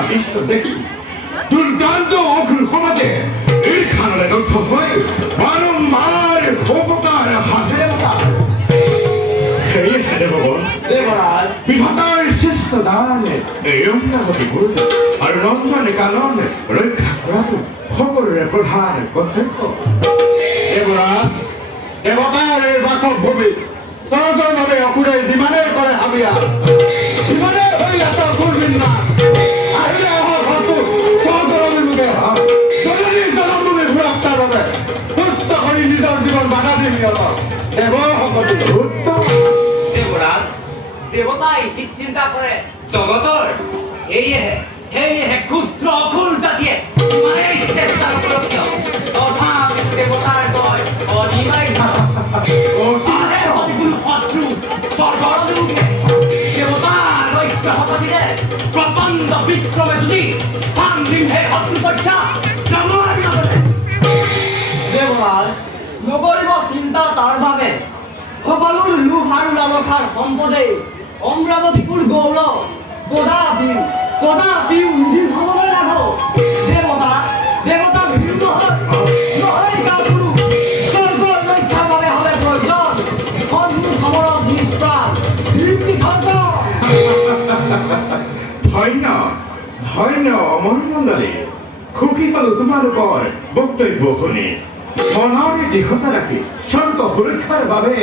দৃশ্য দেখি দুর্দান্ত অগ্র কমাতে এই খানারে নথ হয়ে বারংবার উপকার হাতে সেই হেরে ভবন বিধাতার শ্রেষ্ঠ দান এই অন্যাগতি গুরুত্ব আর রন্ধনে কানন রক্ষা করার খবরের প্রধান কর্তব্য দেবরাজ দেবতার বাকব ভূমি স্বর্গভাবে অকুরে বিমানের করে হাবিয়া বিমানে হইয়া তো করবেন না আহিলে আমার হতু স্বর্গভাবে মুখে জননী জনমভূমি সুরক্ষার হবে সুস্থ করে নিজের জীবন বাধা দিয়ে দেব সকলে উত্তম দেবরাজ দেবতা ইতি চিন্তা করে জগতর এই হে ক্ষুদ্র অকুল জাতিয়ে মানে চেষ্টা উপলক্ষ তথাপি দেবতার জয় অনিমাই আরে অকুল শত্রু স্বর্গলোকে দেবতার ঐক্য হতদিনে প্রচণ্ড বিক্রমে যদি স্থান নিম্নে শত্রু পৰীক্ষা জন্মাৰ নগৰে দেবৰাজ নগৰিব চিন্তা তাৰ বাবে সকলোৰ লোভ আৰু লালসাৰ সম্পদে অমৰাৱতীপুৰ গৌৰৱ কদাপি উন্দিৰ হ'বলৈ নাহো দেৱতা ভিন্ন হয় নহয় কাপুৰু স্বৰ্গৰ ৰক্ষাৰ বাবে হ'লে প্ৰয়োজন সন্মুখ সমৰত নিজ প্ৰাণ ধন্য ধন্য অমৰমণ্ডলী সুখী পালো তোমালোকৰ বক্তব্য শুনি মনৰে দৃঢ়তা ৰাখি স্বৰ্গ সুৰক্ষাৰ বাবে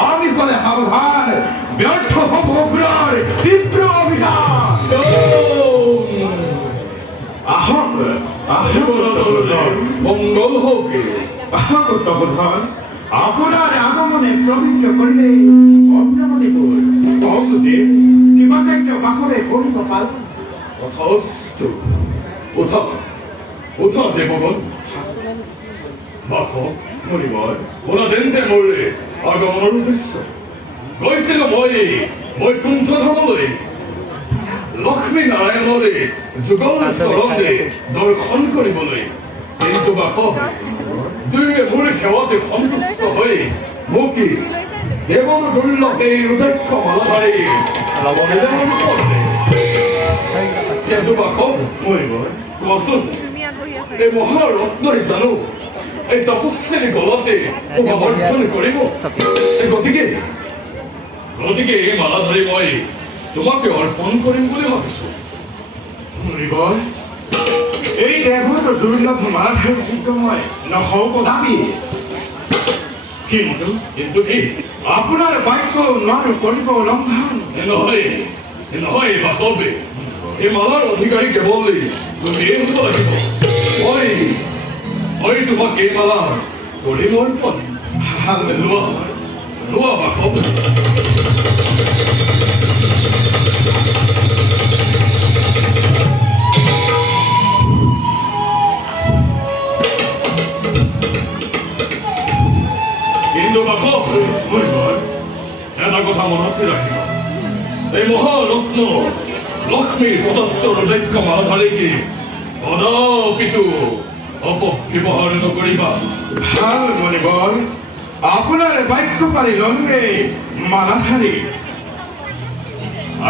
আমি কলে সাৱধান ব্যৰ্থ হ'ব অগ্ৰৰ তীব্ৰ অভিযান আহক মংগল হোক আহক তপধন আপোনাৰ আগমনে পবিত্ৰ কৰিলে অমৰাৱতীপুৰ কওকদেৱ কিবা কাৰ্য বাসৰে কৰিব পাল তথাস্তু উঠ দেৱগণ বাস মণিবৰ বনদেন্তে মোৰে আগমনৰ উদ্দেশ্য গৈছিলো মই কুণ্ঠধামলৈ লক্ষ্মী নাৰায়ণৰে যুগল চৰণে দৰ্শন কৰিবলৈ কিন্তু বাস দুয়োৱে মোৰ সেৱাতে সন্তুষ্ট হৈ মোক দেৱৰ দুৰ্লভ এই ৰুদ্ৰাক্ষ মালাধাৰী কিন্তু বাস মণিবৰ কোৱাচোন এই মহাৰত্নই জানো এই তপস্যাৰ গলতে অৰ্জন কৰিব গতিকে এই মালাধাৰী মই তোমাকে অৰ্পণ কৰিম বুলি ভাবিছো এই দেৱৰ দুৰ্লভ মালাধাৰী যোগ্য মই নহওঁ কদাপি কিন্তু কি আপোনাৰ বাক্য নোৱাৰো কৰিব লংঘন নহয় বাস্তৱে এই মালাৰ অধিকাৰী কেৱল তুমিয়ে হ'ব লাগিব মই তোমাক এই মালা কৰিম অৰ্পণ লোৱা বাসৱ কিন্তু বাসৱ এটা কথা মনত ৰাখিব এই মহাৰত্ন লক্ষ্মীৰ সতত্ব ৰুদ্ৰাক্ষ মালাধাৰীকে কদাপিতো অপব্যৱহাৰ নকৰিবা ভাল মণিবৰ আপোনাৰ বাক্য পালি লংগে মালাধাৰী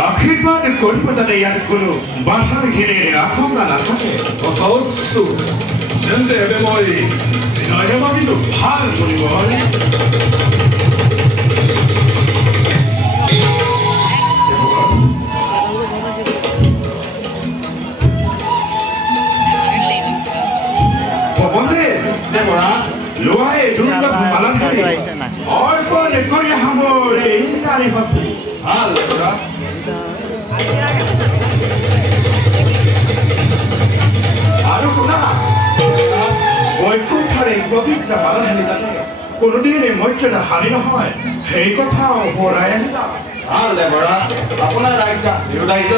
আশীৰ্বাদ কৰিব যাতে ইয়াত কোনো বাধা বিঘিনিৰ আশংকা নাথাকে তথাস্তু তেন্তে এবে মই বিনাহে ভাবিলো ভাল মণিবৰ লোৱাই দুৰ্লভ মালাধাৰী অৰ্পণ কৰি সামৰ এই তাৰিখ ভাল আৰু শুনা বৈকুণ্ঠৰ এই পবিত্ৰ মালাধাৰী যাতে কোনোদিনে মৰ্যাদা হানি নহয় সেই কথা ওপৰাই আহিলা ভাল দেৱৰা আপোনাৰ ৰাজ্য বিৰোধাইজ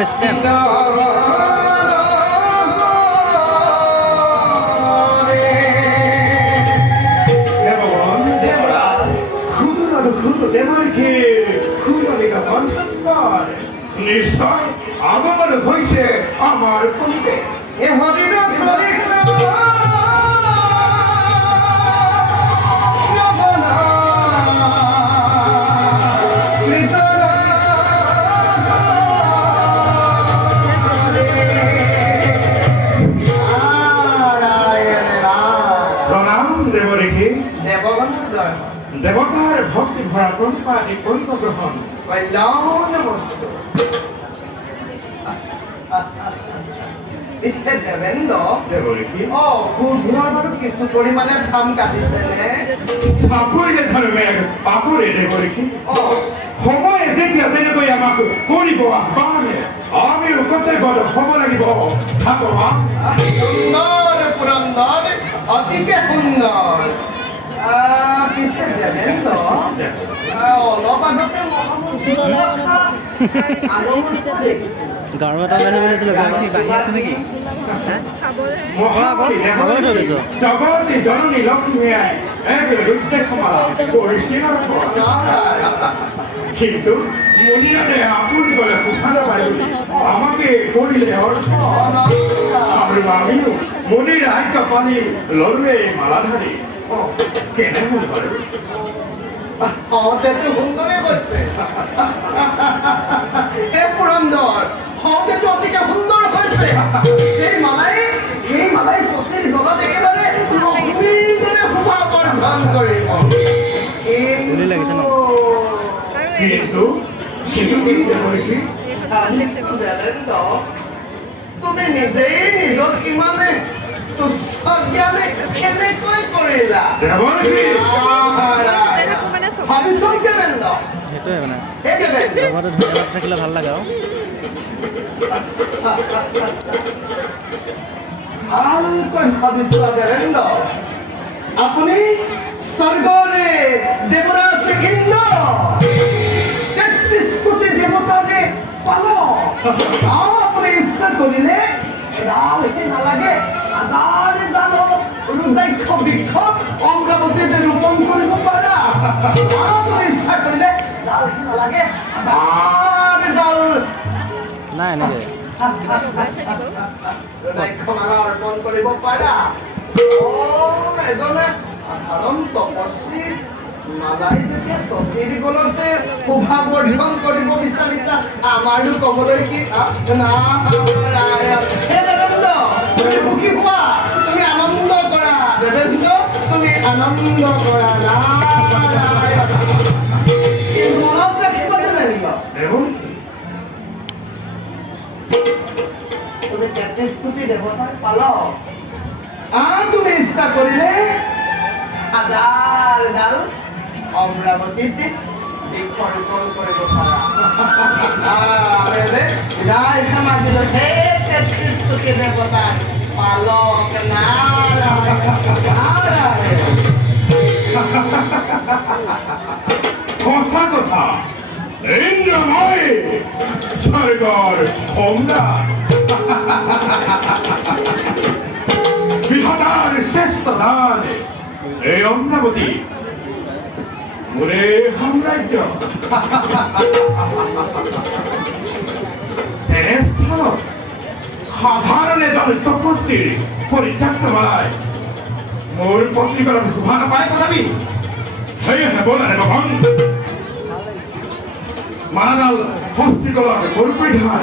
আমাৰ ষ্টেণ্ড নিশ্চয় আগমন হৈছে আমাৰ পূৰ্বে এই হৰিৰ চৰিত্ৰ প্ৰণাম দেৱৰীষি দেৱতাৰ ভক্তি ভৰা প্ৰণিপাতি কৰিব গ্ৰহণ কল্যাণ দেৱৰীষি কিছু পৰিমাণে ধাম কাটিছেনে পাপুৰে ধৰ্মে পাপুৰে দেৱৰীষি সময় যেতিয়া তেনেকৈ আমাক কৰিব আহ্বানে আমি কৰ্তব্য হ'ব লাগিব ভগৱান সুন্দৰ পুৰন্দৰ অতিকে সুন্দৰ পিছে দেৱেন্দ্ৰ অলপ আগতে গাঁৱৰ এটা ওলাইছে বুলি আছিলে বাঢ়ি আছে নেকি জগতী জননী লক্ষ্মীয়ে এক ৰুদ্ৰেক্ষমালা কৰিছিল কিন্তু মুনিয়ানে আপুনি গ'লে সুখানে পাই বুলি আমাকে কৰিলে অৰ্থ আৰু আমিও মুনিৰ আজ্ঞ পানী লৰুৱে মালাধাৰী কেনে হ'ল বাৰু হওঁতেতো সুন্দৰে কৈছে হে পুৰন্দৰ হওঁতেতো অতিকে সুন্দৰ হৈছে সেই মালাই শশীৰ গলত একেবাৰে লক্ষ্মীৰ দৰে শোভা বৰ্ধন কৰিব কিন্তু তুমি নিজেই নিজক ইমানে তুচ্ছ জ্ঞানে কেনেকৈ কৰিলা ভাবিছোন কেনেন্দ্ৰ সেইটোৱে মানে হে দেৱেন্দ্ৰ লগতে ধুনীয়া থাকিলে ভাল লাগে আৰু ভালকৈ ভাবিছোৱা দেৱেন্দ্ৰ আপুনি স্বৰ্গৰে দেৱৰাজ ইন্দ্ৰ 33 কোটি দেৱতাৰে পালক আপুনি ইচ্ছা কৰিলে এডালহে নালাগে হাজাৰডাল ৰুদ্ৰাক্ষ বৃক্ষ অমৰাৱতীতে ৰোপণ কৰিব পাৰা আপুনি ইচ্ছা কৰিলে এডালহে নালাগে হাজাৰডাল নাই এনেকৈ ৰুদ্ৰাক্ষমালা অৰ্পণ কৰিব পাৰা এজনে সাধাৰণ তপস্বী মালাই যেতিয়া শশীৰ গলতে শোভা বৰ্ধন কৰিব বিচাৰিছা আমাৰো ক'বলৈ কি তুমি সুখী হোৱা তুমি আনন্দ কৰা দেৱেন্দ্ৰ তুমি আনন্দ কৰা মনত ৰাখিব লাগিব তুমি 33 কোটি দেৱতাৰ পালক তুমি ইচ্ছা কৰিলে হাজাৰডাল অমৰাৱতীতে বৃক্ষৰোপণ কৰিব পাৰা সমাজৰ সেই 33 কোটি দেৱতাৰ পালক সঁচা কথা ইন্দ্ৰ মই স্বৰ্গৰ সম্ৰাট বিধাতাৰ শ্ৰেষ্ঠ দান এই অমৰাৱতী মোৰে সাম্ৰাজ্য এনে স্থানত সাধাৰণ এজন তপস্বীৰ পৰিত্যক্ত মালাই মোৰ পত্নীকৰণ শোভা নাপায় কথাবি সেয়েহে বলাৰে ভগৱান মালাডাল হস্তিকলৰ পৰিধান